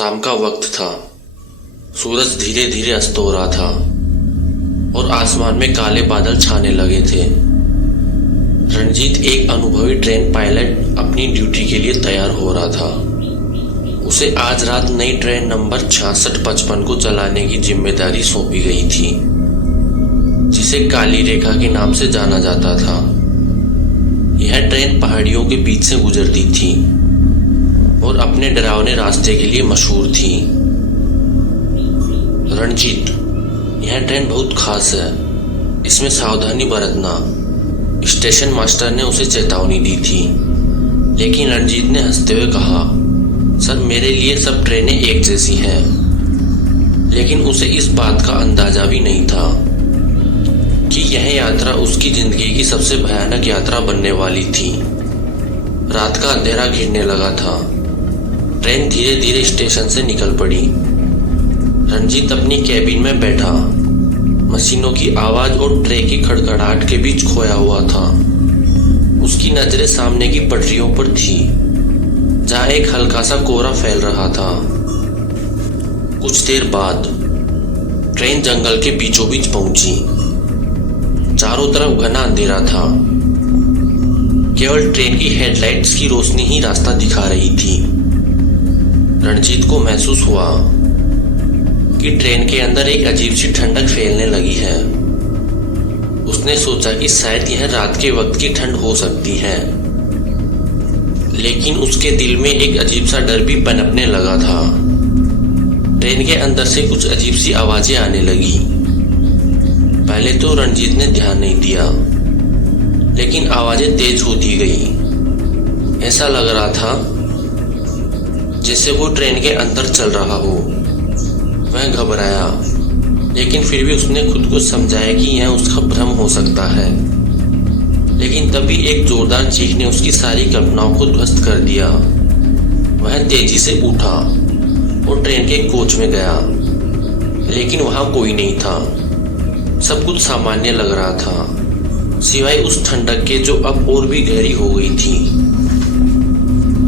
शाम का वक्त था। सूरज धीरे धीरे अस्त हो रहा था और आसमान में काले बादल छाने लगे थे। रणजीत, एक अनुभवी ट्रेन पायलट, अपनी ड्यूटी के लिए तैयार हो रहा था। उसे आज रात नई ट्रेन नंबर 6655 को चलाने की जिम्मेदारी सौंपी गई थी, जिसे काली रेखा के नाम से जाना जाता था। यह ट्रेन पहाड़ियों के बीच से गुजरती थी और अपने डरावने रास्ते के लिए मशहूर थी। रणजीत, यह ट्रेन बहुत खास है, इसमें सावधानी बरतना, स्टेशन मास्टर ने उसे चेतावनी दी थी। लेकिन रणजीत ने हंसते हुए कहा, सर, मेरे लिए सब ट्रेनें एक जैसी हैं। लेकिन उसे इस बात का अंदाजा भी नहीं था कि यह यात्रा उसकी जिंदगी की सबसे भयानक यात्रा बनने वाली थी। रात का अंधेरा घिरने लगा था। ट्रेन धीरे धीरे स्टेशन से निकल पड़ी। रणजीत अपनी कैबिन में बैठा, मशीनों की आवाज और ट्रे की खड़खड़ाहट के बीच खोया हुआ था। उसकी नजरें सामने की पटरियों पर थी, जहां एक हल्का सा कोहरा फैल रहा था। कुछ देर बाद ट्रेन जंगल के बीचों बीच पहुंची। चारों तरफ घना अंधेरा था। केवल ट्रेन की हेडलाइट्स की रोशनी ही रास्ता दिखा रही थी। रणजीत को महसूस हुआ कि ट्रेन के अंदर एक अजीब सी ठंडक फैलने लगी है। उसने सोचा कि शायद यह रात के वक्त की ठंड हो सकती है, लेकिन उसके दिल में एक अजीब सा डर भी पनपने लगा था। ट्रेन के अंदर से कुछ अजीब सी आवाजें आने लगी। पहले तो रणजीत ने ध्यान नहीं दिया, लेकिन आवाजें तेज होती गई। ऐसा लग रहा था जैसे वो ट्रेन के अंदर चल रहा हो। वह घबराया, लेकिन फिर भी उसने खुद को समझाया कि यह उसका भ्रम हो सकता है। लेकिन तभी एक जोरदार चीख ने उसकी सारी कल्पनाओं को ध्वस्त कर दिया। वह तेजी से उठा और ट्रेन के कोच में गया, लेकिन वहां कोई नहीं था। सब कुछ सामान्य लग रहा था, सिवाय उस ठंडक के जो अब और भी गहरी हो गई थी।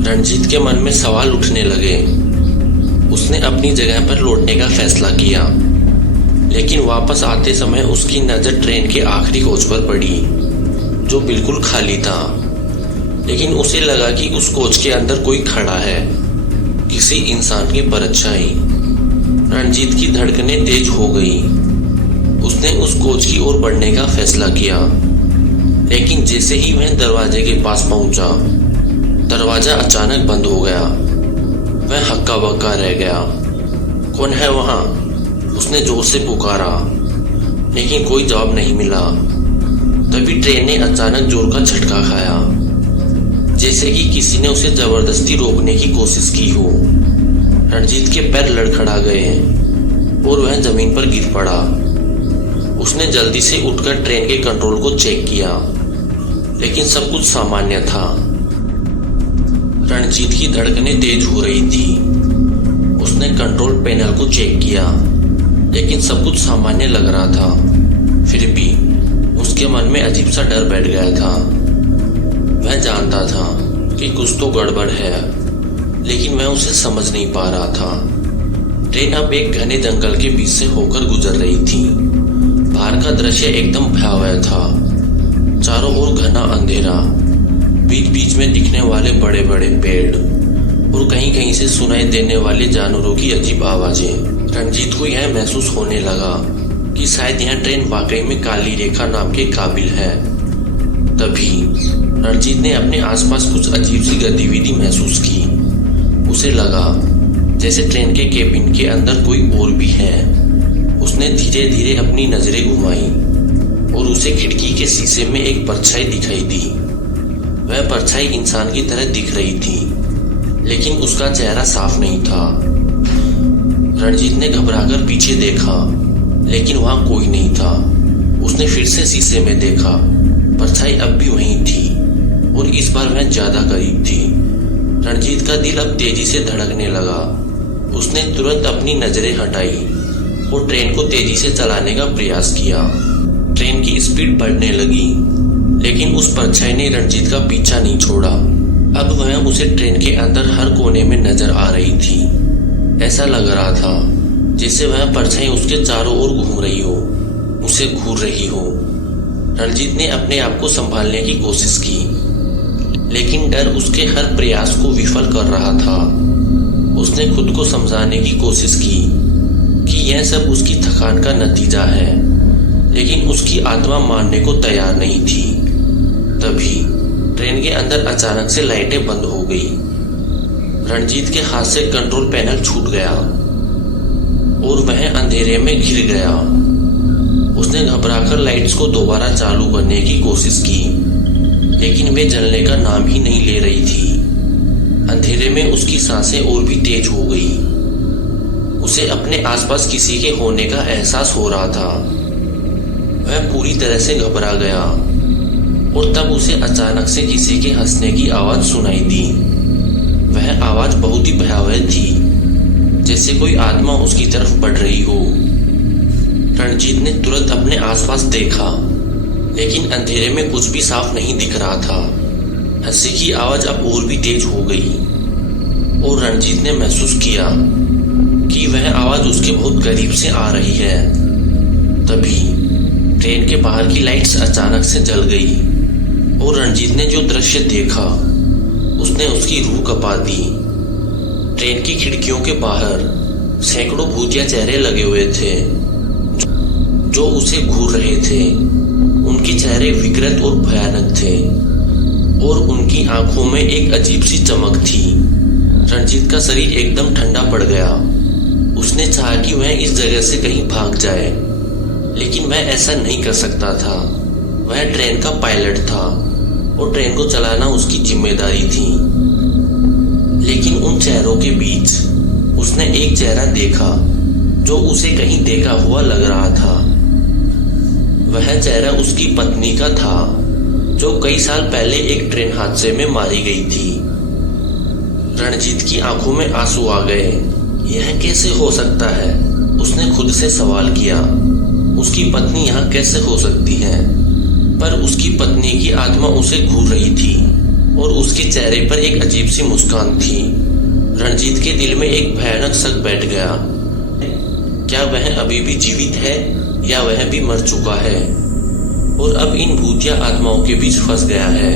रणजीत के मन में सवाल उठने लगे। उसने अपनी जगह पर लौटने का फैसला किया, लेकिन वापस आते समय उसकी नजर ट्रेन के आखिरी कोच पर पड़ी, जो बिल्कुल खाली था। लेकिन उसे लगा कि उस कोच के अंदर कोई खड़ा है, किसी इंसान की परछाई। रणजीत की धड़कनें तेज हो गई। उसने उस कोच की ओर बढ़ने का फैसला किया, लेकिन जैसे ही वह दरवाजे के पास पहुंचा, दरवाजा अचानक बंद हो गया। वह हक्का बक्का रह गया। कौन है वहां? उसने जोर से पुकारा, लेकिन कोई जवाब नहीं मिला। तभी ट्रेन ने अचानक जोर का झटका खाया, जैसे कि किसी ने उसे जबरदस्ती रोकने की कोशिश की हो। रणजीत के पैर लड़खड़ा गए और वह जमीन पर गिर पड़ा। उसने जल्दी से उठकर ट्रेन के कंट्रोल को चेक किया, लेकिन सब कुछ सामान्य था। रणजीत की धड़कनें तेज हो रही थी। उसने कंट्रोल पैनल को चेक किया, लेकिन सब कुछ सामान्य लग रहा था। फिर भी उसके मन में अजीब सा डर बैठ गया था। वह जानता था कि कुछ तो गड़बड़ है, लेकिन वह उसे समझ नहीं पा रहा था। ट्रेन अब एक घने जंगल के बीच से होकर गुजर रही थी। बाहर का दृश्य एकदम भयावह था। चारों ओर घना अंधेरा, बीच बीच में दिखने वाले बड़े बड़े पेड़ और कहीं कहीं से सुनाई देने वाले जानवरों की अजीब आवाजें। रणजीत को यह महसूस होने लगा कि शायद यह ट्रेन वाकई में काली रेखा नाम के काबिल है। तभी रणजीत ने अपने आसपास कुछ अजीब सी गतिविधि महसूस की। उसे लगा जैसे ट्रेन के केबिन के अंदर कोई और भी है। उसने धीरे धीरे अपनी नजरें घुमाई और उसे खिड़की के शीशे में एक परछाई दिखाई दी। वह परछाई इंसान की तरह दिख रही थी, लेकिन उसका चेहरा साफ नहीं था। रणजीत ने घबराकर पीछे देखा, लेकिन वहां कोई नहीं था। उसने फिर से शीशे में देखा। परछाई अब भी वहीं थी और इस बार वह ज्यादा करीब थी। रणजीत का दिल अब तेजी से धड़कने लगा। उसने तुरंत अपनी नजरें हटाई और ट्रेन को तेजी से चलाने का प्रयास किया। ट्रेन की स्पीड बढ़ने लगी, लेकिन उस परछाई ने रणजीत का पीछा नहीं छोड़ा। अब वह उसे ट्रेन के अंदर हर कोने में नजर आ रही थी। ऐसा लग रहा था जैसे वह परछाई उसके चारों ओर घूम रही हो, उसे घूर रही हो। रणजीत ने अपने आप को संभालने की कोशिश की, लेकिन डर उसके हर प्रयास को विफल कर रहा था। उसने खुद को समझाने की कोशिश की कि यह सब उसकी थकान का नतीजा है, लेकिन उसकी आत्मा मानने को तैयार नहीं थी। तभी ट्रेन के अंदर अचानक से लाइटें बंद हो गई। रणजीत के हाथ से कंट्रोल पैनल छूट गया और वह अंधेरे में घिर गया। उसने घबराकर लाइट्स को दोबारा चालू करने की कोशिश की, लेकिन वे जलने का नाम ही नहीं ले रही थी। अंधेरे में उसकी सांसें और भी तेज हो गई। उसे अपने आसपास किसी के होने का एहसास हो रहा था। वह पूरी तरह से घबरा गया और तब उसे अचानक से किसी के हंसने की आवाज सुनाई दी। वह आवाज बहुत ही भयावह थी, जैसे कोई आत्मा उसकी तरफ बढ़ रही हो। रणजीत ने तुरंत अपने आसपास देखा, लेकिन अंधेरे में कुछ भी साफ नहीं दिख रहा था। हंसी की आवाज अब और भी तेज हो गई और रणजीत ने महसूस किया कि वह आवाज उसके बहुत करीब से आ रही है। तभी ट्रेन के बाहर की लाइट्स अचानक से जल गई और रणजीत ने जो दृश्य देखा उसने उसकी रूह कपा दी। ट्रेन की खिड़कियों के बाहर सैकड़ों भूतिया चेहरे लगे हुए थे जो उसे घूर रहे थे। उनके चेहरे विकृत और भयानक थे और उनकी आंखों में एक अजीब सी चमक थी। रणजीत का शरीर एकदम ठंडा पड़ गया। उसने चाहा कि वह इस जगह से कहीं भाग जाए, लेकिन वह ऐसा नहीं कर सकता था। वह ट्रेन का पायलट था और ट्रेन को चलाना उसकी जिम्मेदारी थी। लेकिन उन चेहरों के बीच उसने एक चेहरा देखा जो उसे कहीं देखा हुआ लग रहा था। वह चेहरा उसकी पत्नी का था, जो कई साल पहले एक ट्रेन हादसे में मारी गई थी। रणजीत की आंखों में आंसू आ गए। यह कैसे हो सकता है? उसने खुद से सवाल किया। उसकी पत्नी यहाँ कैसे हो सकती है? पर उसकी पत्नी की आत्मा उसे घूर रही थी और उसके चेहरे पर एक अजीब सी मुस्कान थी। रणजीत के दिल में एक भयानक शक बैठ गया। क्या वह अभी भी जीवित है या वह भी मर चुका है और अब इन भूतिया आत्माओं के बीच फंस गया है?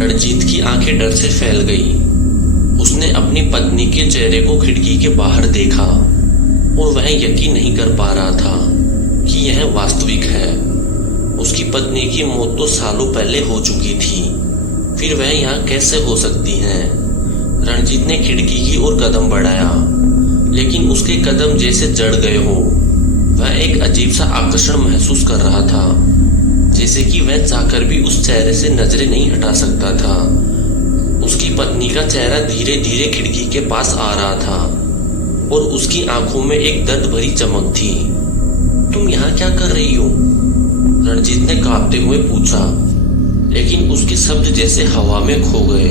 रणजीत की आंखें डर से फैल गई। उसने अपनी पत्नी के चेहरे को खिड़की के बाहर देखा और वह यकीन नहीं कर पा रहा था कि यह वास्तविक है। उसकी पत्नी की मौत तो सालों पहले हो चुकी थी, फिर वह यहाँ कैसे हो सकती है? रणजीत ने खिड़की की ओर कदम बढ़ाया, लेकिन उसके कदम जैसे जड़ गए हो। वह एक अजीब सा आकर्षण महसूस कर रहा था, जैसे कि वह चाहकर भी उस चेहरे से नजरें नहीं हटा सकता था। उसकी पत्नी का चेहरा धीरे धीरे खिड़की के पास आ रहा था और उसकी आंखों में एक दर्द भरी चमक थी। तुम यहाँ क्या कर रही हो? रणजीत ने कांपते हुए पूछा, लेकिन उसके शब्द जैसे हवा में खो गए।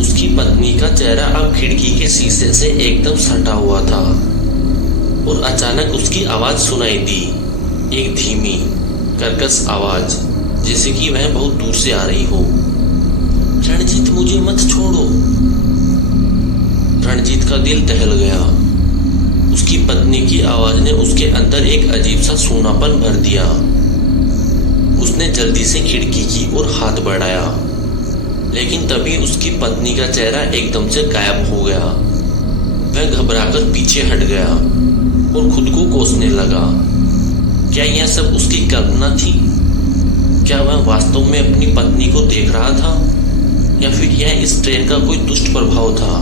उसकी पत्नी का चेहरा अब खिड़की के शीशे से एकदम सटा हुआ था और अचानक उसकी आवाज सुनाई दी, एक धीमी कर्कश आवाज, जैसे कि वह बहुत दूर से आ रही हो। रणजीत, मुझे मत छोड़ो। रणजीत का दिल दहल गया। उसकी पत्नी की आवाज ने उसके अंदर एक अजीब सा सूनापन भर दिया। उसने जल्दी से खिड़की की ओर हाथ बढ़ाया, लेकिन तभी उसकी पत्नी का चेहरा एकदम से गायब हो गया। वह घबराकर पीछे हट गया और खुद को कोसने लगा। क्या यह सब उसकी कल्पना थी? क्या वह वास्तव में अपनी पत्नी को देख रहा था या फिर यह इस ट्रेन का कोई दुष्ट प्रभाव था?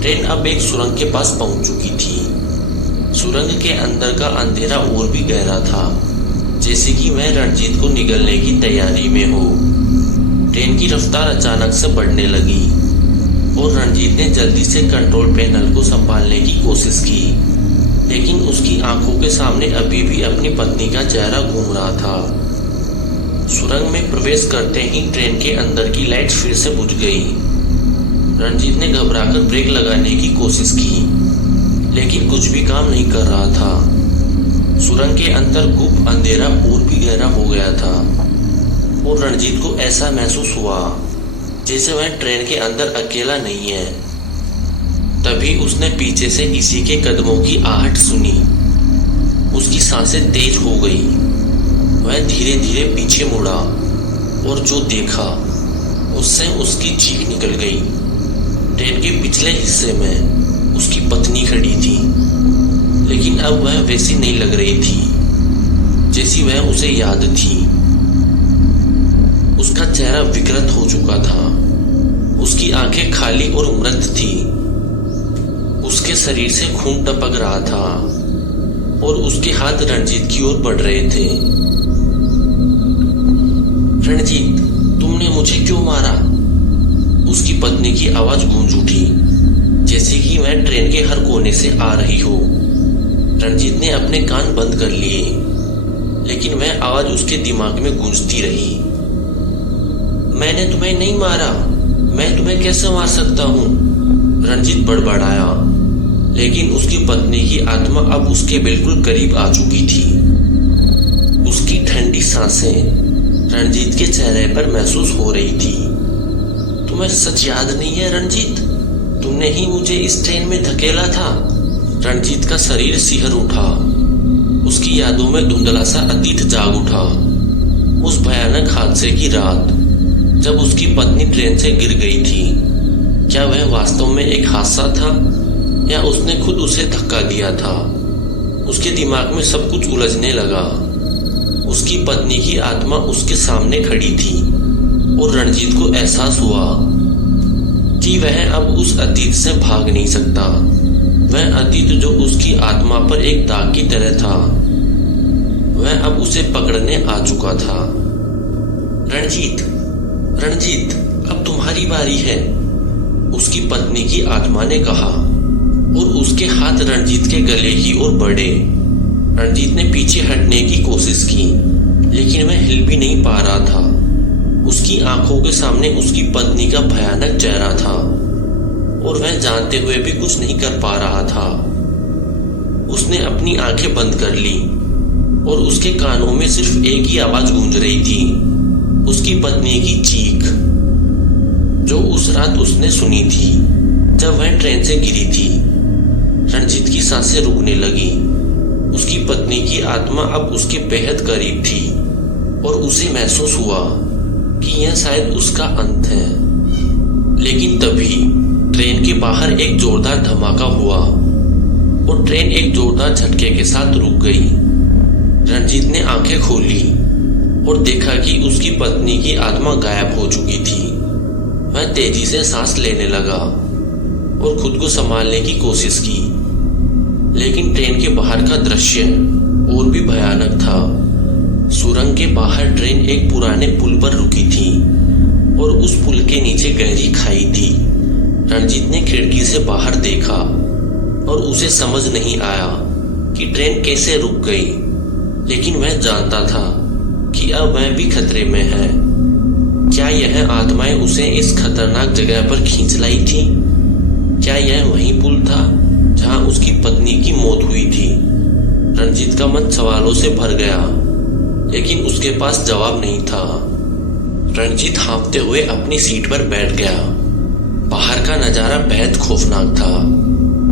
ट्रेन अब एक सुरंग के पास पहुंच चुकी थी। सुरंग के अंदर का अंधेरा और भी गहरा था, जैसे कि वह रणजीत को निगलने की तैयारी में हो। ट्रेन की रफ्तार अचानक से बढ़ने लगी और रणजीत ने जल्दी से कंट्रोल पैनल को संभालने की कोशिश की, लेकिन उसकी आंखों के सामने अभी भी अपनी पत्नी का चेहरा घूम रहा था। सुरंग में प्रवेश करते ही ट्रेन के अंदर की लाइट्स फिर से बुझ गई। रणजीत ने घबराकर ब्रेक लगाने की कोशिश की, लेकिन कुछ भी काम नहीं कर रहा था। सुरंग के अंदर गुप्त अंधेरा और भी गहरा हो गया था और रणजीत को ऐसा महसूस हुआ जैसे वह ट्रेन के अंदर अकेला नहीं है। तभी उसने पीछे से किसी के कदमों की आहट सुनी। उसकी सांसें तेज हो गई। वह धीरे धीरे पीछे मुड़ा और जो देखा उससे उसकी चीख निकल गई। ट्रेन के पिछले हिस्से में उसकी पत्नी खड़ी थी, लेकिन अब वह वैसी नहीं लग रही थी जैसी वह उसे याद थी। उसका चेहरा विकृत हो चुका था। उसकी आंखें खाली और मृत थी। उसके शरीर से खून टपक रहा था और उसके हाथ रणजीत की ओर बढ़ रहे थे। रणजीत, तुमने मुझे क्यों मारा? उसकी पत्नी की आवाज गूंज उठी, जैसे कि वह ट्रेन के हर कोने से आ रही हो। रणजीत ने अपने कान बंद कर लिए, लेकिन वह आवाज उसके दिमाग में गूंजती रही। मैंने तुम्हें नहीं मारा। मैं तुम्हें कैसे मार सकता हूँ? रणजीत बड़बड़ाया, लेकिन उसकी पत्नी की आत्मा अब उसके बिल्कुल करीब आ चुकी थी। उसकी ठंडी सांसें रणजीत के चेहरे पर महसूस हो रही थी। तुम्हें सच याद नहीं है रणजीत? तुमने ही मुझे इस ट्रेन में धकेला था। रणजीत का शरीर सिहर उठा। उसकी यादों में धुंधला सा अतीत जाग उठा। उस भयानक हादसे की रात जब उसकी पत्नी ट्रेन से गिर गई थी। क्या वह वास्तव में एक हादसा था या उसने खुद उसे धक्का दिया था? उसके दिमाग में सब कुछ उलझने लगा। उसकी पत्नी की आत्मा उसके सामने खड़ी थी और रणजीत को एहसास हुआ कि वह अब उस अतीत से भाग नहीं सकता। वह अतीत जो उसकी आत्मा पर एक दाग की तरह था, वह अब उसे पकड़ने आ चुका था। रणजीत, रणजीत, अब तुम्हारी बारी है, उसकी पत्नी की आत्मा ने कहा और उसके हाथ रणजीत के गले की ओर बढ़े। रणजीत ने पीछे हटने की कोशिश की, लेकिन वह हिल भी नहीं पा रहा था। उसकी आंखों के सामने उसकी पत्नी का भयानक चेहरा था और वह जानते हुए भी कुछ नहीं कर पा रहा था। उसने अपनी आंखें बंद कर ली और उसके कानों में सिर्फ एक ही आवाज गूंज रही थी, उसकी पत्नी की चीख, जो उस रात उसने सुनी थी जब वह ट्रेन से गिरी थी। रणजीत की सांसें रुकने लगी। उसकी पत्नी की आत्मा अब उसके बेहद करीब थी और उसे महसूस हुआ कि यह शायद उसका अंत है। लेकिन तभी ट्रेन के बाहर एक जोरदार धमाका हुआ और ट्रेन एक जोरदार झटके के साथ रुक गई। रणजीत ने आंखें खोली और देखा कि उसकी पत्नी की आत्मा गायब हो चुकी थी। वह तेजी से सांस लेने लगा और खुद को संभालने की कोशिश की, लेकिन ट्रेन के बाहर का दृश्य और भी भयानक था। सुरंग के बाहर ट्रेन एक पुराने पुल पर रुकी थी और उस पुल के नीचे गहरी खाई थी। रणजीत ने खिड़की से बाहर देखा और उसे समझ नहीं आया कि ट्रेन कैसे रुक गई, लेकिन वह जानता था कि अब वह भी खतरे में है। क्या यह आत्माएं उसे इस खतरनाक जगह पर खींच लाई थी? क्या यह वही पुल था जहां उसकी पत्नी की मौत हुई थी? रणजीत का मन सवालों से भर गया, लेकिन उसके पास जवाब नहीं था। रणजीत हाँफते हुए अपनी सीट पर बैठ गया। बाहर का नजारा बेहद खौफनाक था।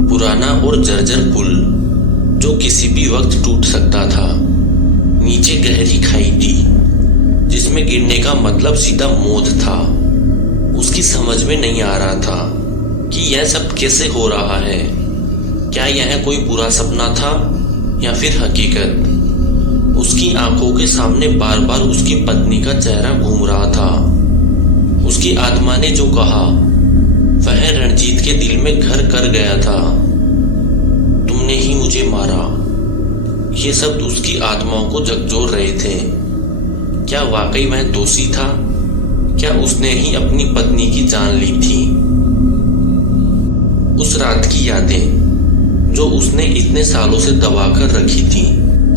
पुराना और जर्जर पुल जो किसी भी वक्त टूट सकता था। नीचे गहरी खाई थी जिसमें गिरने का मतलब सीधा मौत था। उसकी समझ में नहीं आ रहा था कि यह सब कैसे हो रहा है। क्या यह कोई बुरा सपना था या फिर हकीकत? उसकी आंखों के सामने बार बार उसकी पत्नी का चेहरा घूम रहा था। उसकी आत्मा ने जो कहा वह रणजीत के दिल में घर कर गया था। तुमने ही मुझे मारा। ये शब्द उसकी आत्माओं को झकझोर रहे थे। क्या वाकई वह दोषी था? क्या उसने ही अपनी पत्नी की जान ली थी? उस रात की यादें जो उसने इतने सालों से दबाकर रखी थी,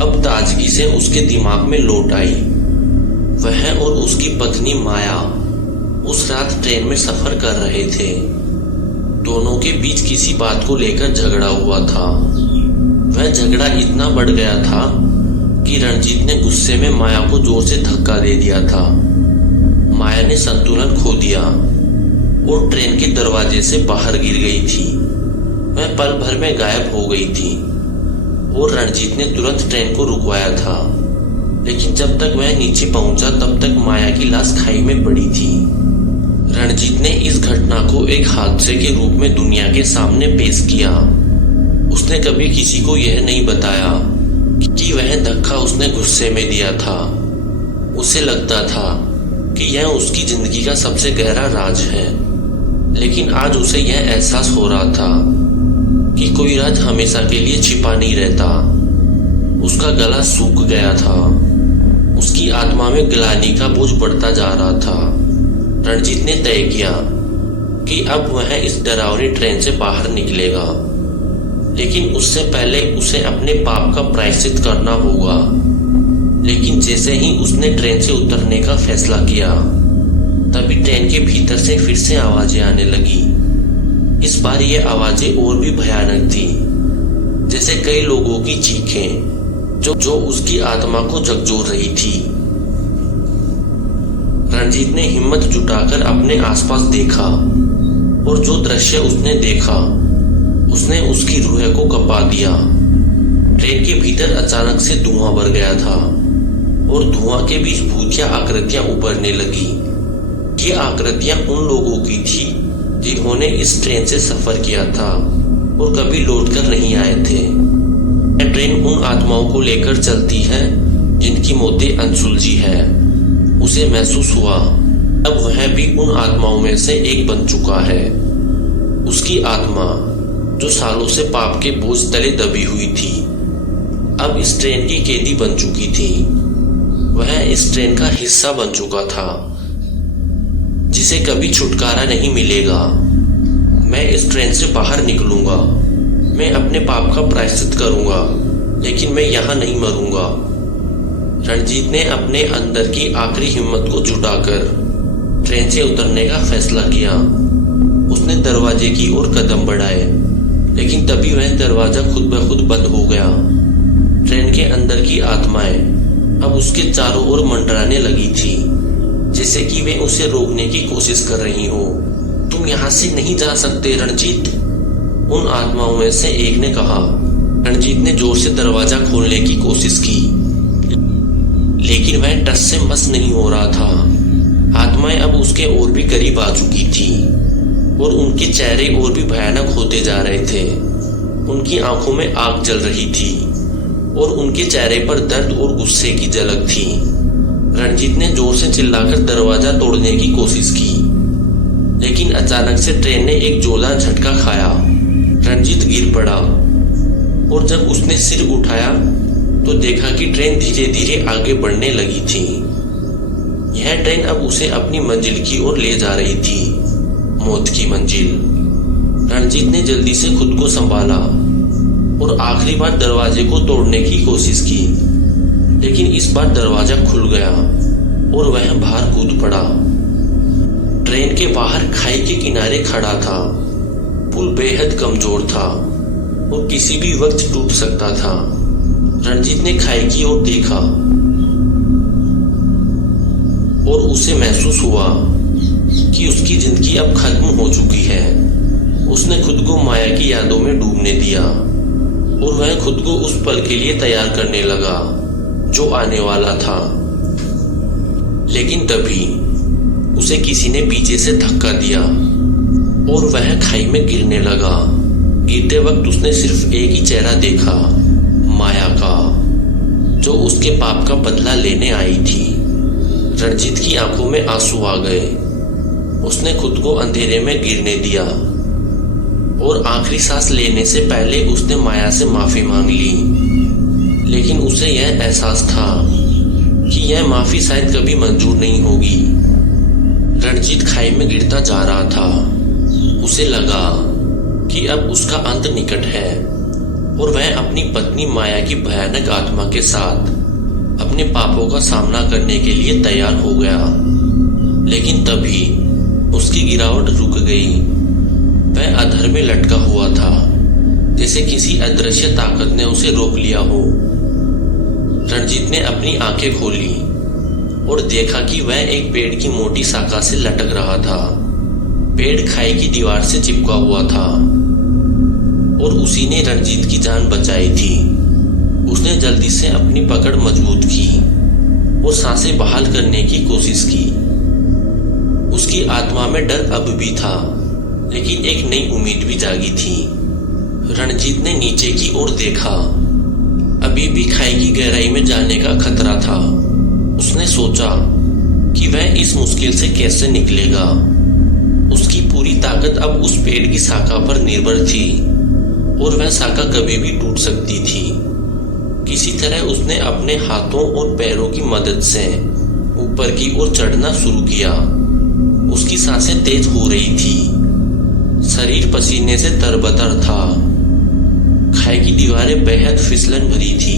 अब ताजगी से उसके दिमाग में लौट आई। वह और उसकी पत्नी माया उस रात ट्रेन में सफर कर रहे थे। दोनों के बीच किसी बात को लेकर झगड़ा हुआ था। वह झगड़ा इतना बढ़ गया था कि रणजीत ने गुस्से में माया को जोर से धक्का दे दिया था। माया ने संतुलन खो दिया और ट्रेन के दरवाजे से बाहर गिर गई थी। वह पल भर में गायब हो गई थी और रणजीत ने तुरंत ट्रेन को रुकवाया था। लेकिन जब तक वह नीचे पहुंचा तब तक माया की लाश खाई में पड़ी थी। रणजीत ने इस घटना को एक हादसे के रूप में दुनिया के सामने पेश किया। उसने कभी किसी को यह नहीं बताया कि वह धक्का उसने गुस्से में दिया था। उसे लगता था कि यह उसकी जिंदगी का सबसे गहरा राज है, लेकिन आज उसे यह एहसास हो रहा था कि कोई राज हमेशा के लिए छिपा नहीं रहता। उसका गला सूख गया था, उसकी आत्मा में ग्लानि का बोझ बढ़ता जा रहा था। रणजीत ने तय किया कि अब वह इस डरावनी ट्रेन से बाहर निकलेगा, लेकिन उससे पहले उसे अपने पाप का प्रायश्चित करना होगा। लेकिन जैसे ही उसने ट्रेन से उतरने का फैसला किया, तभी ट्रेन के भीतर से फिर से आवाजें आने लगी। इस बार ये आवाजें और भी भयानक थी, जैसे कई लोगों की चीखें जो उसकी आत्मा को झकझोर रही थी। रणजीत ने हिम्मत जुटाकर अपने आसपास देखा और जो दृश्य उसने देखा उसने उसकी रूह को कपा दिया। ट्रेन के भीतर अचानक से धुआं भर गया था और धुआं के बीच भूतिया आकृतियां उभरने लगी। ये आकृतियां उन लोगों की थी जिन्होंने इस ट्रेन से सफर किया था और कभी लौटकर नहीं आए थे। यह ट्रेन उन आत्माओं को लेकर चलती है जिनकी मौतें अनसुलझी है। उसे महसूस हुआ अब वह भी उन आत्माओं में से एक बन चुका है। उसकी आत्मा जो सालों से पाप के बोझ तले दबी हुई थी, अब इस ट्रेन की कैदी बन चुकी थी। वह इस ट्रेन का हिस्सा बन चुका था, जिसे कभी छुटकारा नहीं मिलेगा। मैं इस ट्रेन से बाहर निकलूंगा, मैं अपने पाप का प्रायश्चित करूंगा, लेकिन मैं यहाँ नहीं मरूंगा। रणजीत ने अपने अंदर की आखिरी हिम्मत को जुटाकर ट्रेन से उतरने का फैसला किया। उसने दरवाजे की ओर कदम बढ़ाए, लेकिन तभी वह दरवाजा खुद ब खुद बंद हो गया। ट्रेन के अंदर की आत्माएं अब उसके चारों ओर मंडराने लगी थी, जैसे कि वे उसे रोकने की कोशिश कर रही हो। तुम यहाँ से नहीं जा सकते रणजीत, उन आत्माओं में से एक ने कहा। रणजीत ने जोर से दरवाजा खोलने की कोशिश की, लेकिन वह टस से मस नहीं हो रहा था। आत्माएं अब उसके और भी करीब आ चुकी थी और उनके चेहरे और भी भयानक होते जा रहे थे। उनकी आंखों में आग जल रही थी और उनके चेहरे पर दर्द और गुस्से की झलक थी। रणजीत ने जोर से चिल्लाकर दरवाजा तोड़ने की कोशिश की, लेकिन अचानक से ट्रेन ने एक जोरदार झटका खाया। रणजीत गिर पड़ा और जब उसने सिर उठाया तो देखा कि ट्रेन धीरे धीरे आगे बढ़ने लगी थी। यह ट्रेन अब उसे अपनी मंजिल की ओर ले जा रही थी, मौत की मंजिल। रणजीत ने जल्दी से खुद को संभाला और आखिरी बार दरवाजे को तोड़ने की कोशिश की, लेकिन इस बार दरवाजा खुल गया और वह बाहर कूद पड़ा। ट्रेन के बाहर खाई के किनारे खड़ा था। पुल बेहद कमजोर था और किसी भी वक्त टूट सकता था। रणजीत ने खाई की ओर देखा और उसे महसूस हुआ कि उसकी जिंदगी अब खत्म हो चुकी है। उसने खुद को माया की यादों में डूबने दिया और वह खुद को उस पल के लिए तैयार करने लगा जो आने वाला था। लेकिन तभी उसे किसी ने पीछे से धक्का दिया और वह खाई में गिरने लगा। गिरते वक्त उसने सिर्फ एक ही चेहरा देखा, माया का, जो उसके पाप का बदला लेने आई थी। रणजीत की आंखों में आंसू आ गए। उसने खुद को अंधेरे में गिरने दिया और आखिरी सांस लेने से पहले उसने माया से माफी मांग ली। लेकिन उसे यह एहसास था कि यह माफी शायद कभी मंजूर नहीं होगी। रणजीत खाई में गिरता जा रहा था। उसे लगा कि अब उसका अंत निकट है और वह अपनी पत्नी माया की भयानक आत्मा के साथ अपने पापों का सामना करने के लिए तैयार हो गया। लेकिन तभी उसकी गिरावट रुक गई। वह अधर में लटका हुआ था, जैसे किसी अदृश्य ताकत ने उसे रोक लिया हो। रणजीत ने अपनी आंखें खोली और देखा कि वह एक पेड़ की मोटी शाखा से लटक रहा था। पेड़ खाई की दीवार से चिपका हुआ था। और उसी ने रणजीत की जान बचाई थी। उसने जल्दी से अपनी पकड़ मजबूत की और सांसें बहाल करने की कोशिश की। उसकी आत्मा में डर अब भी था, लेकिन एक नई उम्मीद भी जागी थी। रणजीत ने नीचे की ओर देखा। अभी भी खाई की गहराई में जाने का खतरा था। उसने सोचा कि वह इस मुश्किल से कैसे निकलेगा। उसकी पूरी ताकत अब उस पेड़ की शाखा पर निर्भर थी और वह शाखा कभी भी टूट सकती थी। किसी तरह उसने अपने हाथों और पैरों की मदद से ऊपर की ओर चढ़ना शुरू किया। उसकी सांसें तेज हो रही थी, शरीर पसीने से तरबतर था। खाई की दीवारें बेहद फिसलन भरी थी,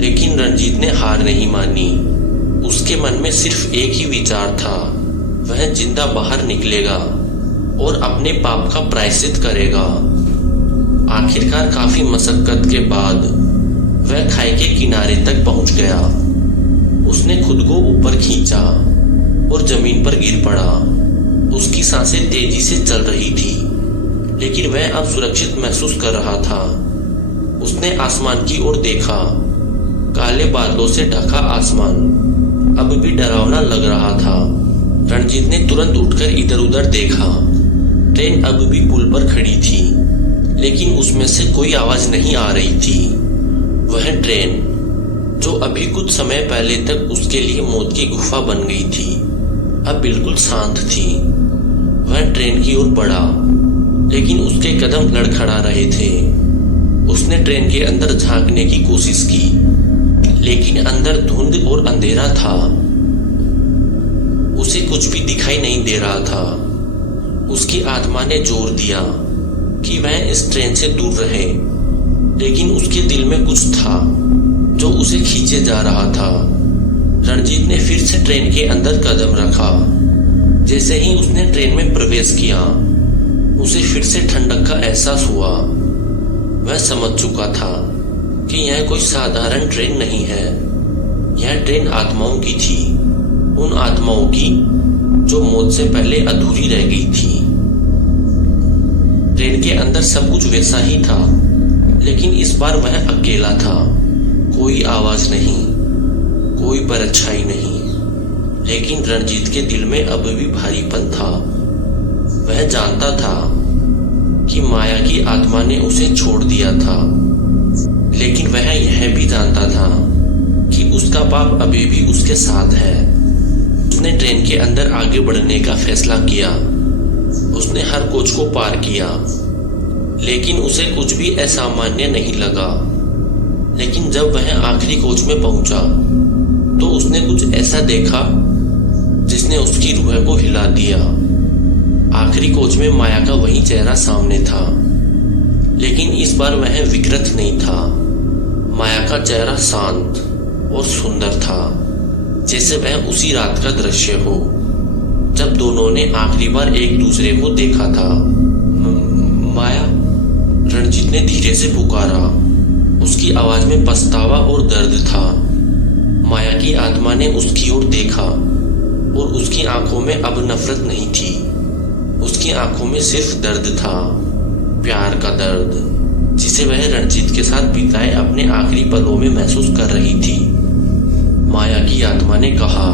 लेकिन रणजीत ने हार नहीं मानी। उसके मन में सिर्फ एक ही विचार था, वह जिंदा बाहर निकलेगा और अपने पाप का प्रायश्चित करेगा। आखिरकार काफी मशक्कत के बाद वह खाई के किनारे तक पहुंच गया। उसने खुद को ऊपर खींचा और जमीन पर गिर पड़ा। उसकी सांसें तेजी से चल रही थी, लेकिन वह अब सुरक्षित महसूस कर रहा था। उसने आसमान की ओर देखा। काले बादलों से ढका आसमान अब भी डरावना लग रहा था। रणजीत ने तुरंत उठकर इधर उधर देखा। ट्रेन अब भी पुल पर खड़ी थी, लेकिन उसमें से कोई आवाज नहीं आ रही थी। वह ट्रेन जो अभी कुछ समय पहले तक उसके लिए मौत की गुफा बन गई थी, अब बिल्कुल शांत थी। वह ट्रेन की ओर बढ़ा, लेकिन उसके कदम लड़खड़ा रहे थे। उसने ट्रेन के अंदर झांकने की कोशिश की, लेकिन अंदर धुंध और अंधेरा था। उसे कुछ भी दिखाई नहीं दे रहा था। उसकी आत्मा ने जोर दिया कि वह इस ट्रेन से दूर रहे, लेकिन उसके दिल में कुछ था जो उसे खींचे जा रहा था। रणजीत ने फिर से ट्रेन के अंदर कदम रखा। जैसे ही उसने ट्रेन में प्रवेश किया, उसे फिर से ठंडक का एहसास हुआ। वह समझ चुका था कि यह कोई साधारण ट्रेन नहीं है। यह ट्रेन आत्माओं की थी, उन आत्माओं की जो मौत से पहले अधूरी रह गई थी। ट्रेन के अंदर सब कुछ वैसा ही था, लेकिन इस बार वह अकेला था। कोई आवाज नहीं, कोई परछाई नहीं, लेकिन रणजीत के दिल में अब भी भारीपन था। वह जानता था कि माया की आत्मा ने उसे छोड़ दिया था, लेकिन वह यह भी जानता था कि उसका पाप अभी भी उसके साथ है। उसने ट्रेन के अंदर आगे बढ़ने का फैसला किया। उसने हर कोच को पार किया, लेकिन उसे कुछ भी असामान्य नहीं लगा। लेकिन जब वह आखिरी कोच में पहुंचा, तो उसने कुछ ऐसा देखा जिसने उसकी रूह को हिला दिया। आखिरी कोच में माया का वही चेहरा सामने था, लेकिन इस बार वह विकृत नहीं था। माया का चेहरा शांत और सुंदर था, जैसे वह उसी रात का दृश्य हो जब दोनों ने आखिरी बार एक दूसरे को देखा था। माया, रणजीत ने धीरे से पुकारा। उसकी आवाज में पछतावा और दर्द था। माया की आत्मा ने उसकी ओर देखा और उसकी आंखों में अब नफरत नहीं थी। उसकी आंखों में सिर्फ दर्द था, प्यार का दर्द, जिसे वह रणजीत के साथ बिताए अपने आखिरी पलों में महसूस कर रही थी। माया की आत्मा ने कहा,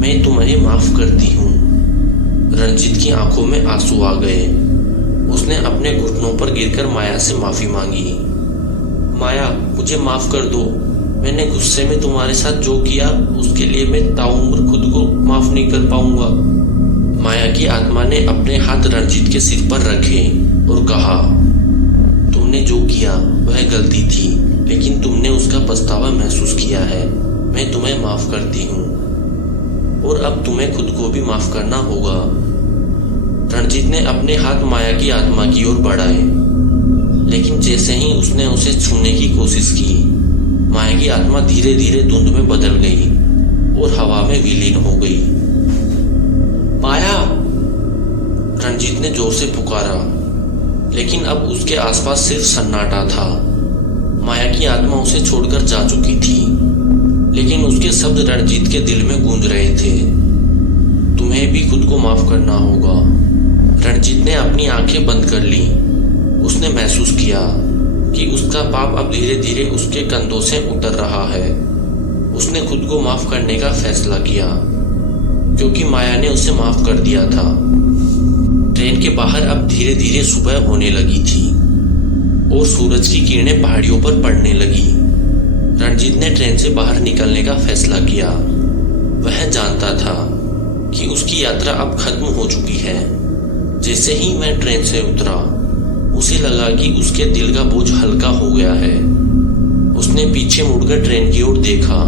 मैं तुम्हें माफ करती हूँ। रणजीत की आंखों में आंसू आ गए। उसने अपने घुटनों पर गिरकर माया से माफी मांगी। माया, मुझे माफ कर दो। मैंने गुस्से में तुम्हारे साथ जो किया, उसके लिए मैं ताउम्र खुद को माफ नहीं कर पाऊंगा। माया की आत्मा ने अपने हाथ रणजीत के सिर पर रखे और कहा, तुमने जो किया वह गलती थी, लेकिन तुमने उसका पछतावा महसूस किया है। मैं तुम्हें माफ करती हूँ, और अब तुम्हें खुद को भी माफ करना होगा। रणजीत ने अपने हाथ माया की आत्मा की ओर बढ़ाए, लेकिन जैसे ही उसने उसे छूने की कोशिश की, माया की आत्मा धीरे धीरे धुंध में बदल गई और हवा में विलीन हो गई। माया, रणजीत ने जोर से पुकारा, लेकिन अब उसके आसपास सिर्फ सन्नाटा था। माया की आत्मा उसे छोड़कर जा चुकी थी, लेकिन उसके शब्द रणजीत के दिल में गूंज रहे थे। तुम्हें भी खुद को माफ करना होगा। रणजीत ने अपनी आंखें बंद कर ली उसने महसूस किया कि उसका पाप अब धीरे धीरे उसके कंधों से उतर रहा है। उसने खुद को माफ करने का फैसला किया क्योंकि माया ने उसे माफ कर दिया था। ट्रेन के बाहर अब धीरे धीरे सुबह होने लगी थी और सूरज की किरणें पहाड़ियों पर पड़ने लगी। रणजीत ने ट्रेन से बाहर निकलने का फैसला किया। वह जानता था कि उसकी यात्रा अब खत्म हो चुकी है। जैसे ही वह ट्रेन से उतरा, उसे लगा कि उसके दिल का बोझ हल्का हो गया है। उसने पीछे मुड़कर ट्रेन की ओर देखा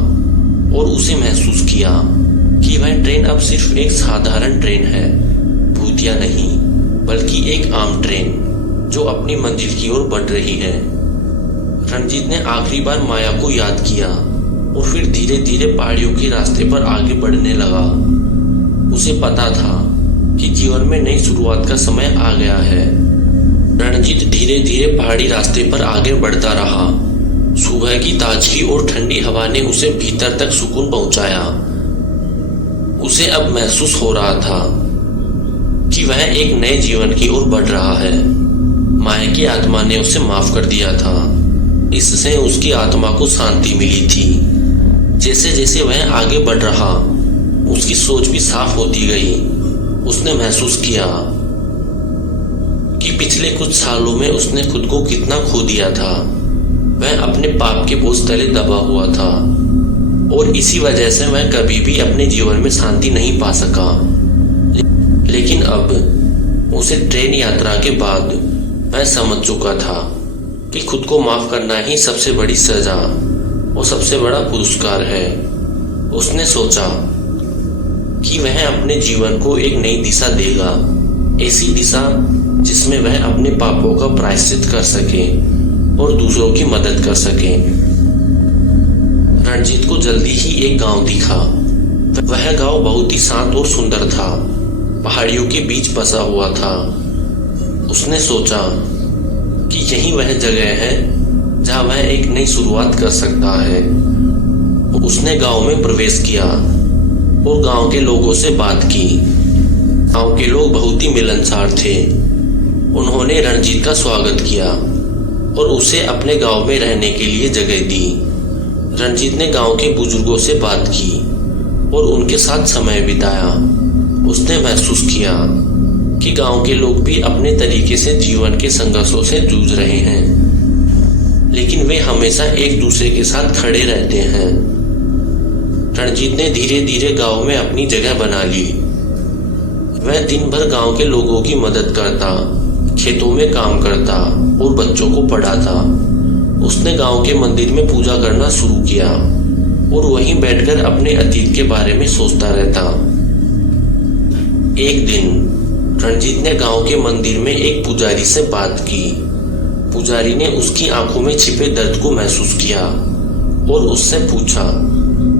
और उसे महसूस किया कि वह ट्रेन अब सिर्फ एक साधारण ट्रेन है, भूतिया नहीं, बल्कि एक आम ट्रेन जो अपनी मंजिल की ओर बढ़ रही है। रणजीत ने आखिरी बार माया को याद किया और फिर धीरे धीरे पहाड़ियों के रास्ते पर आगे बढ़ने लगा। उसे पता था कि जीवन में नई शुरुआत का समय आ गया है। रणजीत धीरे धीरे पहाड़ी रास्ते पर आगे बढ़ता रहा। सुबह की ताजगी और ठंडी हवा ने उसे भीतर तक सुकून पहुंचाया। उसे अब महसूस हो रहा था कि वह एक नए जीवन की ओर बढ़ रहा है। माया की आत्मा ने उसे माफ कर दिया था। इससे उसकी आत्मा को शांति मिली थी। जैसे जैसे वह आगे बढ़ रहा, उसकी सोच भी साफ होती गई। उसने महसूस किया कि पिछले कुछ सालों में उसने खुद को कितना खो दिया था। वह अपने पाप के बोझ तले दबा हुआ था और इसी वजह से वह कभी भी अपने जीवन में शांति नहीं पा सका। लेकिन अब उसे ट्रेन यात्रा के बाद वह समझ चुका था कि खुद को माफ करना ही सबसे बड़ी सजा और सबसे बड़ा पुरस्कार है। उसने सोचा कि वह अपने जीवन को एक नई दिशा देगा, ऐसी दिशा जिसमें वह अपने पापों का प्रायश्चित कर सके और दूसरों की मदद कर सके। रणजीत को जल्दी ही एक गांव दिखा। वह गांव बहुत ही शांत और सुंदर था, पहाड़ियों के बीच बसा हुआ था। उसने सोचा कि यही वह जगह है जहां वह एक नई शुरुआत कर सकता है। उसने गांव में प्रवेश किया और गांव के लोगों से बात की। गांव के लोग बहुत ही मिलनसार थे। उन्होंने रणजीत का स्वागत किया और उसे अपने गांव में रहने के लिए जगह दी। रणजीत ने गांव के बुजुर्गों से बात की और उनके साथ समय बिताया। उसने महसूस किया कि गांव के लोग भी अपने तरीके से जीवन के संघर्षों से जूझ रहे हैं, लेकिन वे हमेशा एक दूसरे के साथ खड़े रहते हैं। रणजीत ने धीरे धीरे गांव में अपनी जगह बना ली। वह दिन भर गांव के लोगों की मदद करता, खेतों में काम करता और बच्चों को पढ़ाता। उसने गांव के मंदिर में पूजा करना शुरू किया और वहीं बैठकर अपने अतीत के बारे में सोचता रहता। एक दिन रणजीत ने गांव के मंदिर में एक पुजारी से बात की। पुजारी ने उसकी आंखों में छिपे दर्द को महसूस किया और उससे पूछा,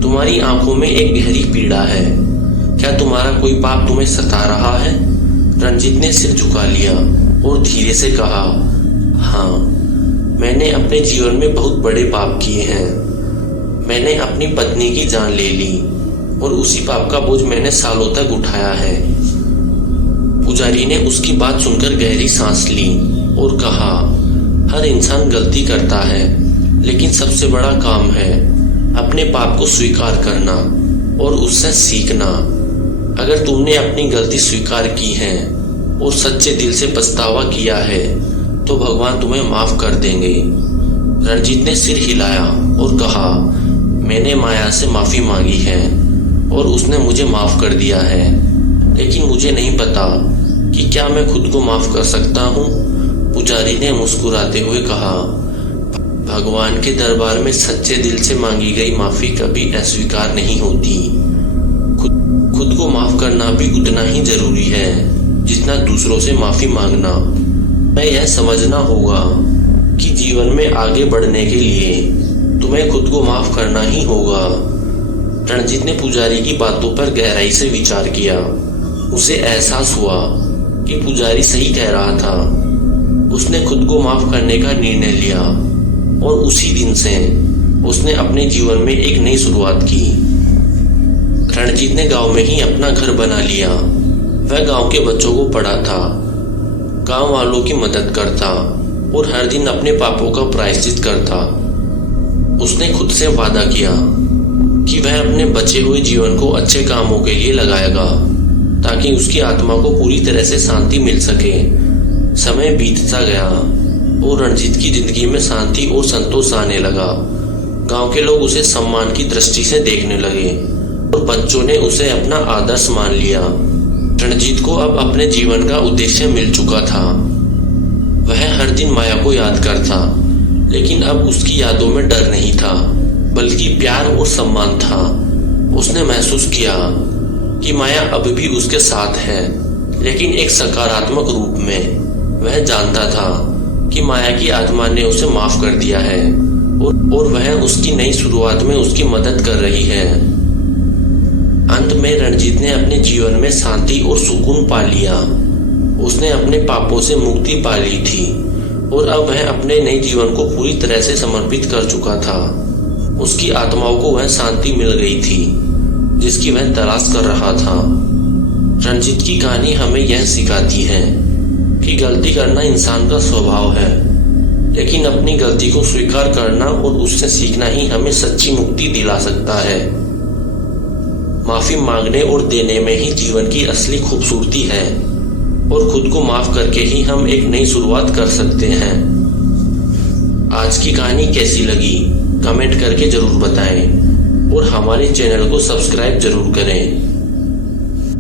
तुम्हारी आंखों में एक गहरी पीड़ा है, क्या तुम्हारा कोई पाप तुम्हें सता रहा है? रणजीत ने सिर झुका लिया और धीरे से कहा, हाँ, मैंने अपने जीवन में बहुत बड़े पाप किए हैं। मैंने अपनी पत्नी की जान ले ली और उसी पाप का बोझ मैंने सालों तक उठाया है। पुजारी ने उसकी बात सुनकर गहरी सांस ली और कहा, हर इंसान गलती करता है, लेकिन सबसे बड़ा काम है अपने पाप को स्वीकार करना और उससे सीखना। अगर तुमने अपनी गलती स्वीकार की है और सच्चे दिल से पछतावा किया है तो भगवान तुम्हें माफ कर देंगे। रणजीत ने सिर हिलाया और कहा, मैंने माया से माफी मांगी है और उसने मुझे माफ कर दिया है, लेकिन मुझे नहीं पता कि क्या मैं खुद को माफ कर सकता हूँ। पुजारी ने मुस्कुराते हुए कहा, भगवान के दरबार में सच्चे दिल से मांगी गई माफी कभी अस्वीकार नहीं होती। खुद को माफ करना भी उतना ही जरूरी है जितना दूसरों से माफी मांगना। हमें यह समझना होगा कि जीवन में आगे बढ़ने के लिए तुम्हें खुद को माफ करना ही होगा। रणजीत ने पुजारी की बातों पर गहराई से विचार किया। उसे एहसास हुआ कि पुजारी सही कह रहा था। उसने खुद को माफ करने का निर्णय लिया और उसी दिन से उसने अपने जीवन में एक नई शुरुआत की। रणजीत ने गांव में ही अपना घर बना लिया। वह गांव के बच्चों को पढ़ाता, गांव वालों की मदद करता और हर दिन अपने पापों का प्रायश्चित करता। उसने खुद से वादा किया कि वह अपने बचे हुए जीवन को अच्छे कामों के लिए लगाएगा ताकि उसकी आत्मा को पूरी तरह से शांति मिल सके। समय बीतता गया और रणजीत की जिंदगी में शांति और संतोष आने लगा। गांव के लोग उसे सम्मान की दृष्टि से देखने लगे और बच्चों ने उसे अपना आदर्श मान लिया। रणजीत को अब अपने जीवन का उद्देश्य मिल चुका था। वह हर दिन माया को याद करता, लेकिन अब उसकी यादों में डर नहीं था बल्कि प्यार और सम्मान था। उसने महसूस किया कि माया अब भी उसके साथ है, लेकिन एक सकारात्मक रूप में। वह जानता था कि माया की आत्मा ने उसे माफ कर दिया है और वह उसकी नई शुरुआत में उसकी मदद कर रही है। अंत में रणजीत ने अपने जीवन में शांति और सुकून पा लिया। उसने अपने पापों से मुक्ति पा ली थी और अब वह अपने नए जीवन को पूरी तरह से समर्पित कर चुका था। उसकी आत्माओं को वह शांति मिल गई थी जिसकी वह तलाश कर रहा था। रणजीत की कहानी हमें यह सिखाती है कि गलती करना इंसान का स्वभाव है, लेकिन अपनी गलती को स्वीकार करना और उससे सीखना ही हमें सच्ची मुक्ति दिला सकता है। माफी मांगने और देने में ही जीवन की असली खूबसूरती है और खुद को माफ करके ही हम एक नई शुरुआत कर सकते हैं। आज की कहानी कैसी लगी कमेंट करके जरूर बताएं और हमारे चैनल को सब्सक्राइब जरूर करें।